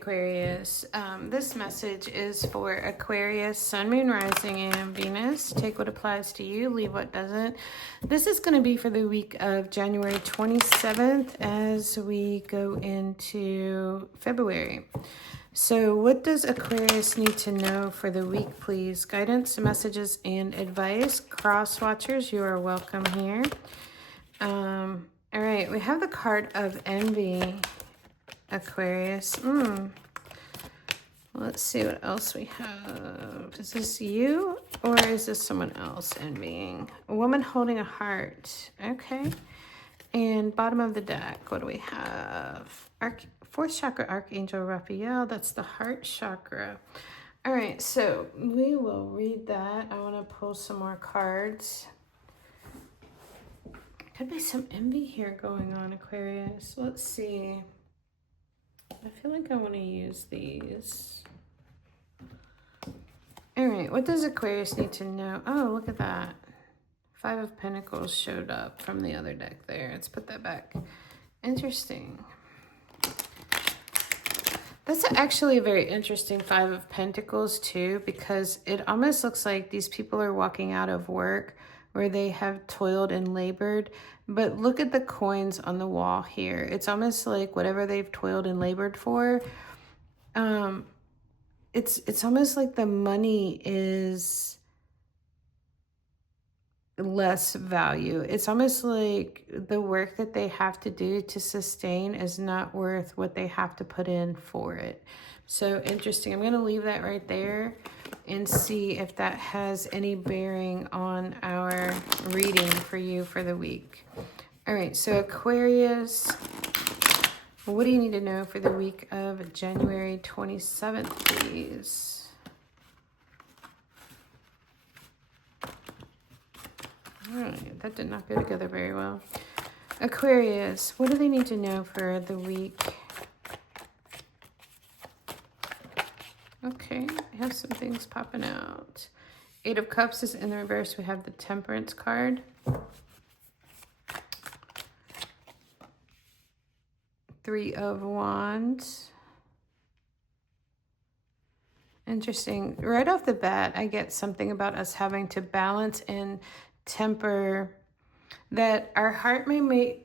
Aquarius. This message is for Aquarius, Sun, Moon, Rising, and Venus. Take what applies to you, leave what doesn't. This is going to be for the week of January 27th as we go into February. So what does Aquarius need to know for the week, please? Guidance, messages, and advice. Cross watchers, you are welcome here. All right, we have the card of Envy, Aquarius. Let's see what else we have. Is this you or is this someone else envying? A woman holding a heart. Okay. And bottom of the deck, what do we have? Fourth chakra, Archangel Raphael. That's the heart chakra. All right, so we will read that. I want to pull some more cards. Could be some envy here going on, Aquarius. Let's see. I feel like I want to use these. All right, what does Aquarius need to know? Oh, look at that. Five of Pentacles showed up from the other deck there. Let's put that back. Interesting. That's actually a very interesting Five of Pentacles too, because it almost looks like these people are walking out of work where they have toiled and labored. But look at the coins on the wall here. It's almost like whatever they've toiled and labored for, it's almost like the money is less value. It's almost like the work that they have to do to sustain is not worth what they have to put in for it. So interesting. I'm going to leave that right there and see if that has any bearing on our reading for you for the week. All right, so Aquarius, what do you need to know for the week of January 27th, please? All right, that did not go together very well. Aquarius, what do they need to know for the week? Okay, I have some things popping out. Eight of Cups is in the reverse. We have the Temperance card. Three of Wands. Interesting. Right off the bat, I get something about us having to balance and temper that our heart may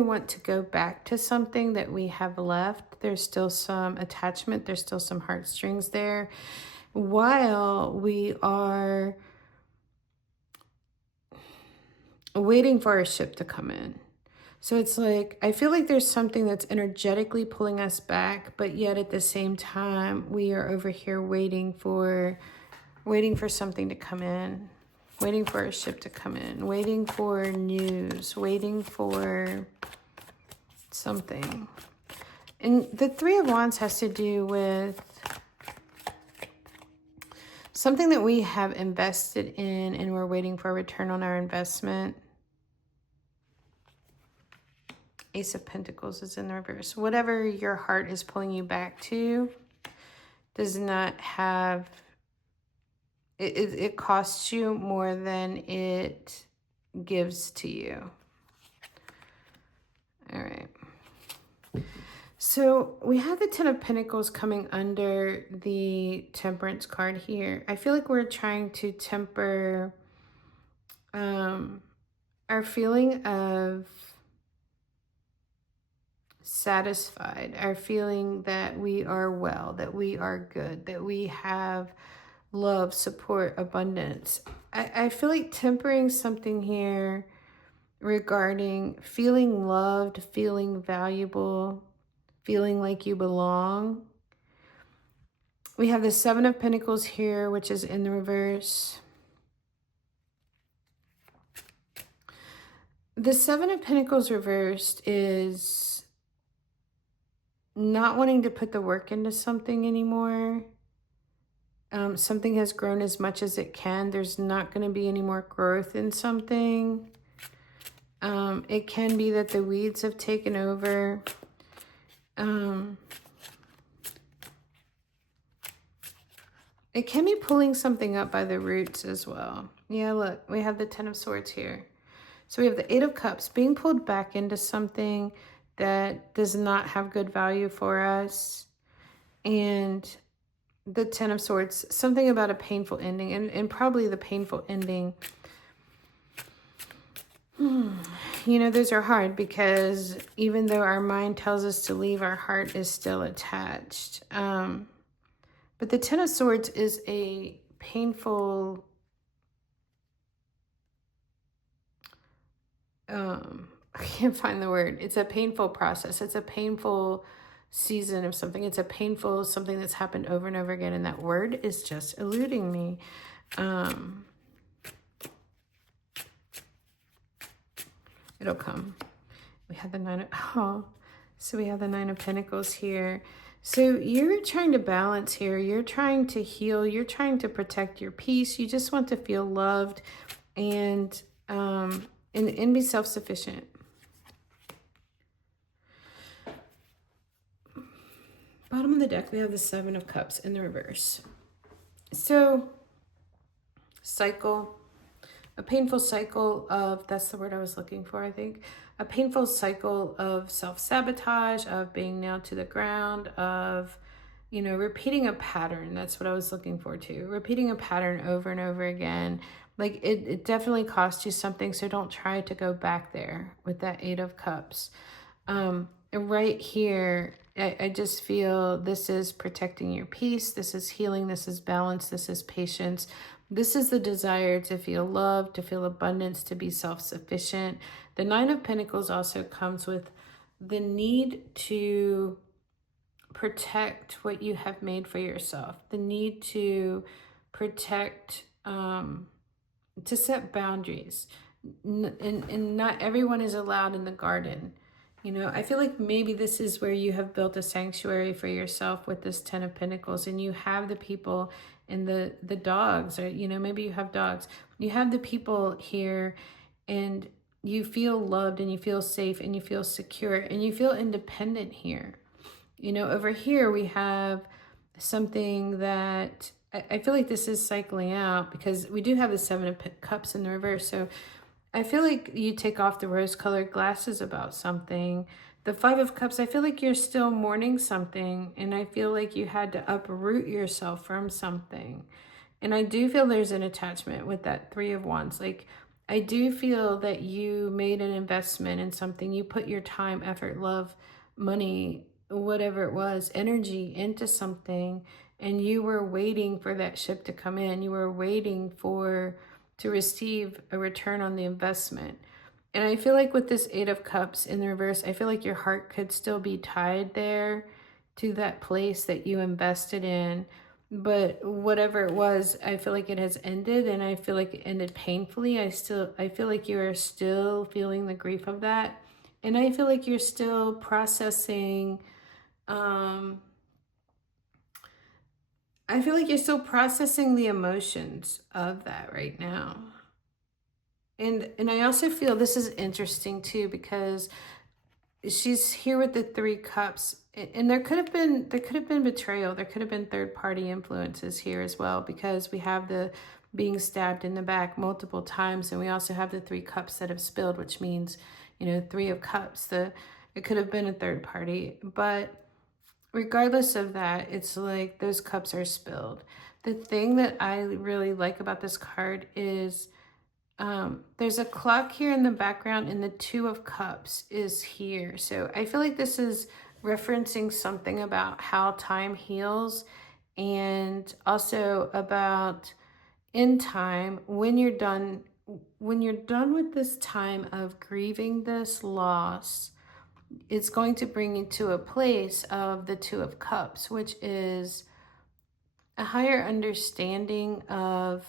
want to go back to something that we have left. There's still some attachment. There's still some heartstrings there while we are waiting for our ship to come in. So it's like, I feel like there's something that's energetically pulling us back, but yet at the same time, we are over here waiting for something to come in, waiting for a ship to come in, waiting for news, waiting for something. And the Three of Wands has to do with something that we have invested in and we're waiting for a return on our investment. Ace of Pentacles is in the reverse. Whatever your heart is pulling you back to does not have, it costs you more than it gives to you. All right. So we have the Ten of Pentacles coming under the Temperance card here. I feel like we're trying to temper our feeling of satisfied, our feeling that we are well, that we are good, that we have love, support, abundance. I feel like tempering something here regarding feeling loved, feeling valuable, feeling like you belong. We have the Seven of Pentacles here, which is in the reverse. The Seven of Pentacles reversed is not wanting to put the work into something anymore. Something has grown as much as it can. There's not going to be any more growth in something. It can be that the weeds have taken over. It can be pulling something up by the roots as well. Yeah, look, we have the Ten of Swords here. So we have the Eight of Cups being pulled back into something that does not have good value for us. And the Ten of Swords, something about a painful ending, and probably the painful ending. You know, those are hard because even though our mind tells us to leave, our heart is still attached. But the Ten of Swords is a painful, I can't find the word. It's a painful process. It's a painful season of something. It's a painful something that's happened over and over again. And that word is just eluding me. It'll come. We have the so we have the Nine of Pentacles here. So you're trying to balance here. You're trying to heal. You're trying to protect your peace. You just want to feel loved and be self-sufficient. Bottom of the deck, we have the Seven of Cups in the reverse. So, cycle. A painful cycle of, that's the word I was looking for, I think. A painful cycle of self-sabotage, of being nailed to the ground, of, you know, repeating a pattern. That's what I was looking for too. Repeating a pattern over and over again. Like it definitely cost you something, so don't try to go back there with that Eight of Cups. Right here, I just feel this is protecting your peace. This is healing. This is balance. This is patience. This is the desire to feel love, to feel abundance, to be self-sufficient. The Nine of Pentacles also comes with the need to protect what you have made for yourself. The need to protect, to set boundaries. And not everyone is allowed in the garden. You know, I feel like maybe this is where you have built a sanctuary for yourself with this Ten of Pentacles, and you have the people and the dogs, or, you know, maybe you have dogs. You have the people here and you feel loved and you feel safe and you feel secure and you feel independent here. You know, over here we have something that I feel like this is cycling out because we do have the Seven of Cups in the reverse. So I feel like you take off the rose-colored glasses about something. The Five of Cups, I feel like you're still mourning something, and I feel like you had to uproot yourself from something. And I do feel there's an attachment with that Three of Wands. Like, I do feel that you made an investment in something. You put your time, effort, love, money, whatever it was, energy into something, and you were waiting for that ship to come in. You were waiting to receive a return on the investment. And I feel like with this Eight of Cups in the reverse, I feel like your heart could still be tied there to that place that you invested in. But whatever it was, I feel like it has ended, and I feel like it ended painfully. I feel like you are still feeling the grief of that. And I feel like you're still processing, I feel like you're still processing the emotions of that right now. And I also feel this is interesting too, because she's here with the Three Cups, and there could have been betrayal. There could have been third-party influences here as well, because we have the being stabbed in the back multiple times, and we also have the Three Cups that have spilled, which means, you know, Three of Cups. It could have been a third party, but regardless of that, it's like those cups are spilled. The thing that I really like about this card is there's a clock here in the background, and the Two of Cups is here. So I feel like this is referencing something about how time heals, and also about in time, when you're done with this time of grieving this loss, it's going to bring you to a place of the Two of Cups, which is a higher understanding of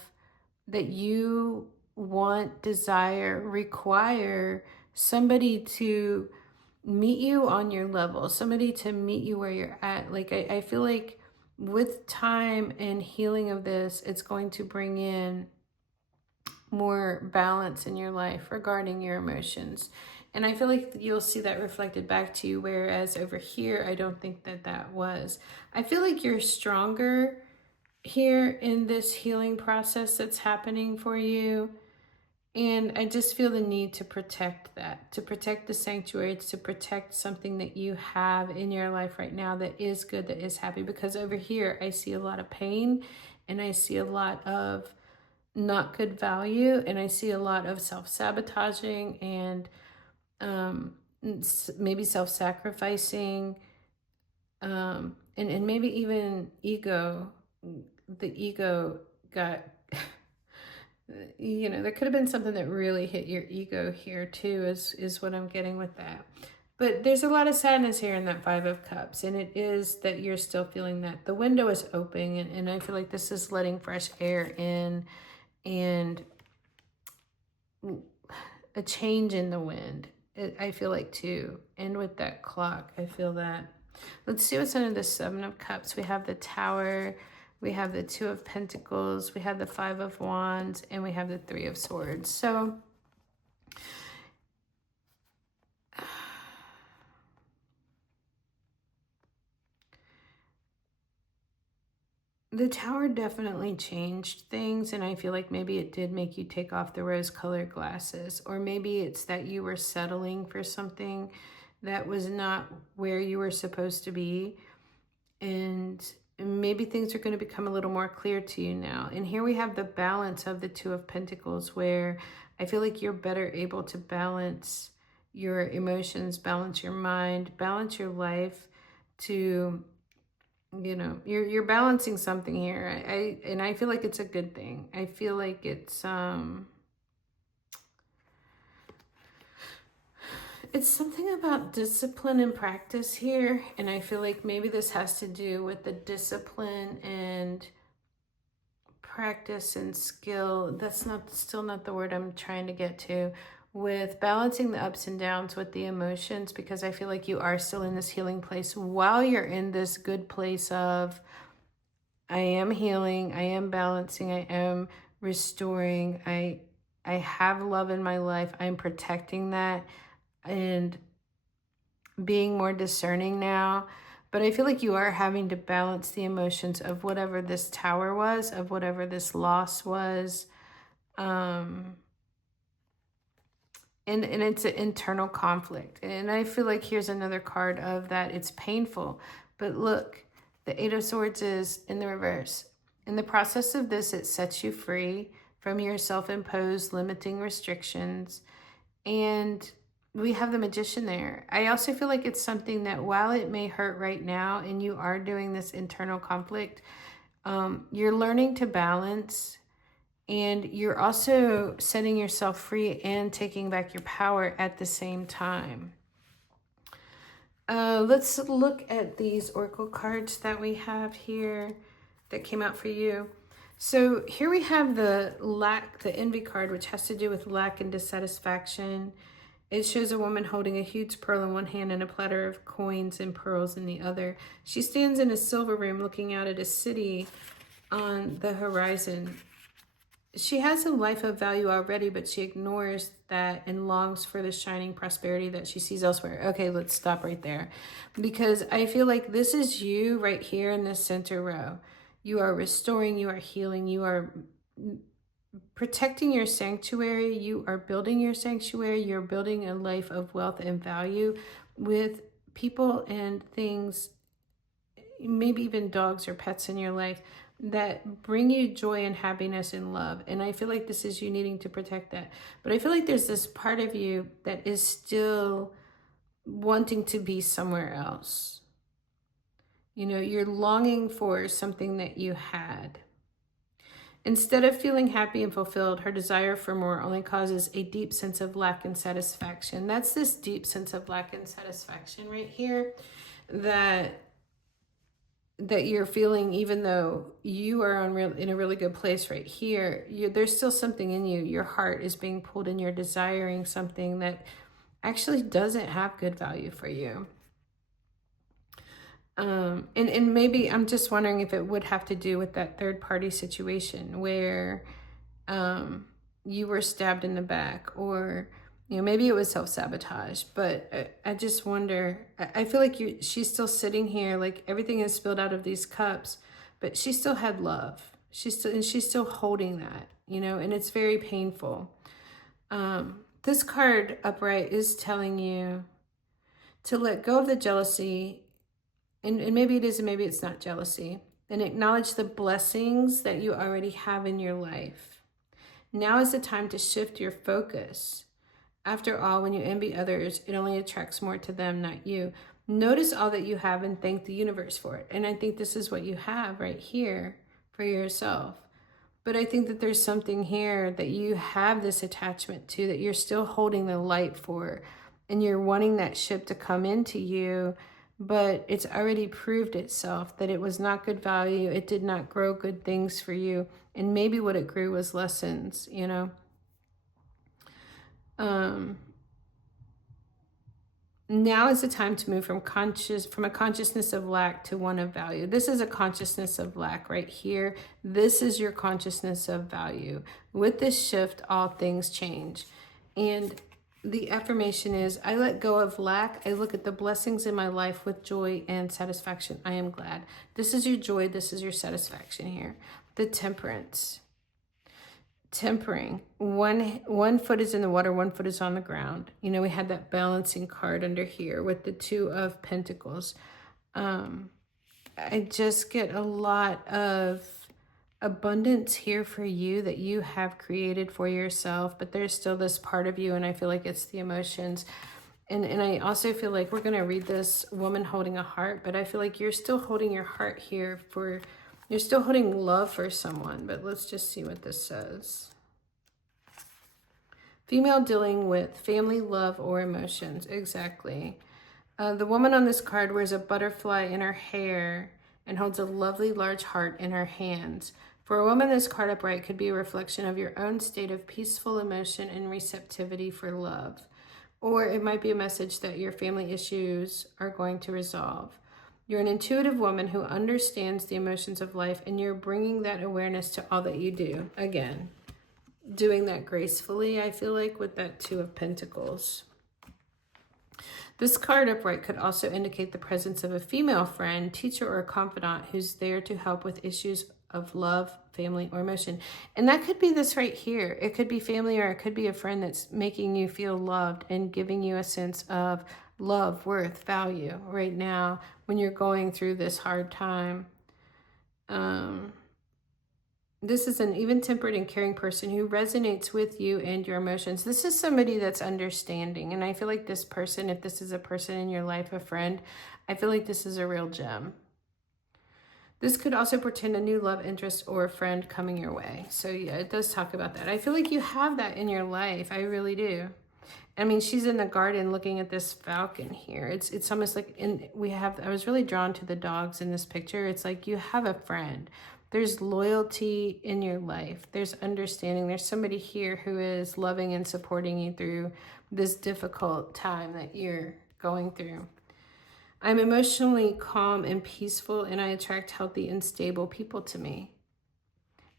that you want, desire, require somebody to meet you on your level, somebody to meet you where you're at. Like, I feel like with time and healing of this, it's going to bring in more balance in your life regarding your emotions. And I feel like you'll see that reflected back to you, whereas over here, I don't think that was. I feel like you're stronger here in this healing process that's happening for you. And I just feel the need to protect that, to protect the sanctuary, to protect something that you have in your life right now that is good, that is happy. Because over here, I see a lot of pain and I see a lot of not good value, and I see a lot of self-sabotaging and maybe self-sacrificing, and maybe even ego. The ego got you know, there could have been something that really hit your ego here too, is what I'm getting with that. But there's a lot of sadness here in that Five of Cups, and it is that you're still feeling that the window is open, and I feel like this is letting fresh air in, and a change in the wind, I feel like too. And with that clock, I feel that. Let's see what's under the Seven of Cups. We have the Tower, we have the Two of Pentacles, we have the Five of Wands, and we have the Three of Swords. So the Tower definitely changed things, and I feel like maybe it did make you take off the rose-colored glasses, or maybe it's that you were settling for something that was not where you were supposed to be, and maybe things are going to become a little more clear to you now. And here we have the balance of the Two of Pentacles, where I feel like you're better able to balance your emotions, balance your mind, balance your life, to, you know, you're balancing something here. And I feel like it's a good thing. I feel like it's something about discipline and practice here, and I feel like maybe this has to do with the discipline and practice and skill. That's still not the word I'm trying to get to, with balancing the ups and downs with the emotions, because I feel like you are still in this healing place while you're in this good place of, I am healing, I am balancing, I am restoring, I have love in my life, I'm protecting that, and being more discerning now. But I feel like you are having to balance the emotions of whatever this Tower was, of whatever this loss was. And it's an internal conflict. And I feel like here's another card of that. It's painful. But look, the Eight of Swords is in the reverse. In the process of this, it sets you free from your self-imposed limiting restrictions. And we have the Magician there. I also feel like it's something that, while it may hurt right now and you are doing this internal conflict, you're learning to balance, and you're also setting yourself free and taking back your power at the same time. Let's look at these Oracle cards that we have here that came out for you. So here we have the Envy card, which has to do with lack and dissatisfaction. It shows a woman holding a huge pearl in one hand and a platter of coins and pearls in the other. She stands in a silver room looking out at a city on the horizon. She has a life of value already, but she ignores that and longs for the shining prosperity that she sees elsewhere. Okay, let's stop right there, because I feel like this is you right here in the center row. You are restoring, you are healing, you are protecting your sanctuary, you are building your sanctuary, you're building a life of wealth and value with people and things, maybe even dogs or pets in your life, that bring you joy and happiness and love. And I feel like this is you needing to protect that. But I feel like there's this part of you that is still wanting to be somewhere else. You know, you're longing for something that you had. Instead of feeling happy and fulfilled, her desire for more only causes a deep sense of lack and satisfaction. That's this deep sense of lack and satisfaction right here that you're feeling, even though you are in a really good place right here. There's still something in you. Your heart is being pulled and you're desiring something that actually doesn't have good value for you. And maybe I'm just wondering if it would have to do with that third party situation where you were stabbed in the back, or you know, maybe it was self-sabotage. But I just wonder, I feel like she's still sitting here, like everything is spilled out of these cups, but she still had love. She's still holding that, you know, and it's very painful. This card upright is telling you to let go of the jealousy, and maybe it is and maybe it's not jealousy, and acknowledge the blessings that you already have in your life. Now is the time to shift your focus. After all, when you envy others, it only attracts more to them, not you. Notice all that you have and thank the universe for it. And I think this is what you have right here for yourself. But I think that there's something here that you have this attachment to, that you're still holding the light for, and you're wanting that ship to come into you, but it's already proved itself that it was not good value. It did not grow good things for you. And maybe what it grew was lessons, you know. Now is the time to move from a consciousness of lack to one of value. This is a consciousness of lack right here. This is your consciousness of value. With this shift, all things change. And the affirmation is, I let go of lack. I look at the blessings in my life with joy and satisfaction. I am glad. This is your joy. This is your satisfaction here. The temperance. Tempering. One foot is in the water, one foot is on the ground. You know, we had that balancing card under here with the 2 of Pentacles. I just get a lot of abundance here for you that you have created for yourself, but there's still this part of you, and I feel like it's the emotions. And I also feel like we're going to read this woman holding a heart, but I feel like you're still holding your heart here for... You're still holding love for someone, but let's just see what this says. Female dealing with family, love, or emotions. Exactly. The woman on this card wears a butterfly in her hair and holds a lovely large heart in her hands. For a woman, this card upright could be a reflection of your own state of peaceful emotion and receptivity for love. Or it might be a message that your family issues are going to resolve. You're an intuitive woman who understands the emotions of life, and you're bringing that awareness to all that you do. Again, doing that gracefully, I feel like, with that 2 of Pentacles. This card upright could also indicate the presence of a female friend, teacher, or confidant who's there to help with issues of love, family, or emotion. And that could be this right here. It could be family, or it could be a friend that's making you feel loved and giving you a sense of love, worth, value right now when you're going through this hard time. This is an even-tempered and caring person who resonates with you and your emotions. This is somebody that's understanding. And I feel like this person, if this is a person in your life, a friend, I feel like this is a real gem. This could also portend a new love interest or a friend coming your way. So yeah, it does talk about that. I feel like you have that in your life. I really do. I mean, she's in the garden looking at this falcon here. It's almost like, I was really drawn to the dogs in this picture. It's like you have a friend. There's loyalty in your life. There's understanding. There's somebody here who is loving and supporting you through this difficult time that you're going through. I'm emotionally calm and peaceful, and I attract healthy and stable people to me.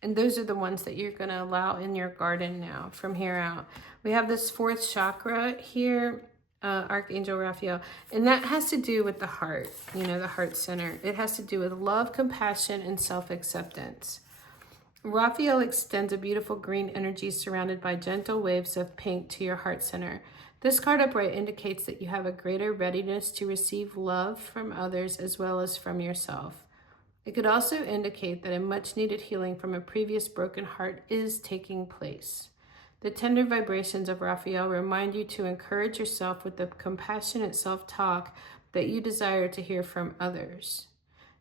And those are the ones that you're going to allow in your garden now from here out. We have this 4th chakra here, Archangel Raphael, and that has to do with the heart, you know, the heart center. It has to do with love, compassion, and self-acceptance. Raphael extends a beautiful green energy surrounded by gentle waves of pink to your heart center. This card upright indicates that you have a greater readiness to receive love from others as well as from yourself. It could also indicate that a much-needed healing from a previous broken heart is taking place. The tender vibrations of Raphael remind you to encourage yourself with the compassionate self-talk that you desire to hear from others.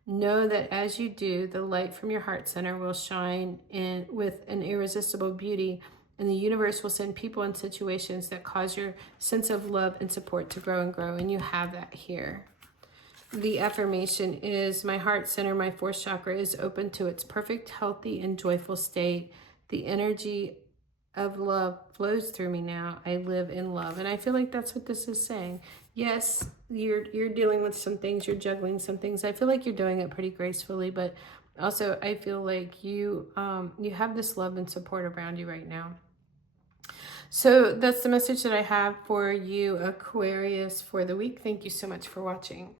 Know that as you do, the light from your heart center will shine in with an irresistible beauty, and the universe will send people and situations that cause your sense of love and support to grow and grow, and you have that here. The affirmation is, my heart center, my 4th chakra, is open to its perfect, healthy, and joyful state. The energy of love flows through me now. I live in love. And I feel like that's what this is saying. Yes, you're dealing with some things. You're juggling some things. I feel like you're doing it pretty gracefully, but also I feel like you have this love and support around you right now. So that's the message that I have for you, Aquarius, for the week. Thank you so much for watching.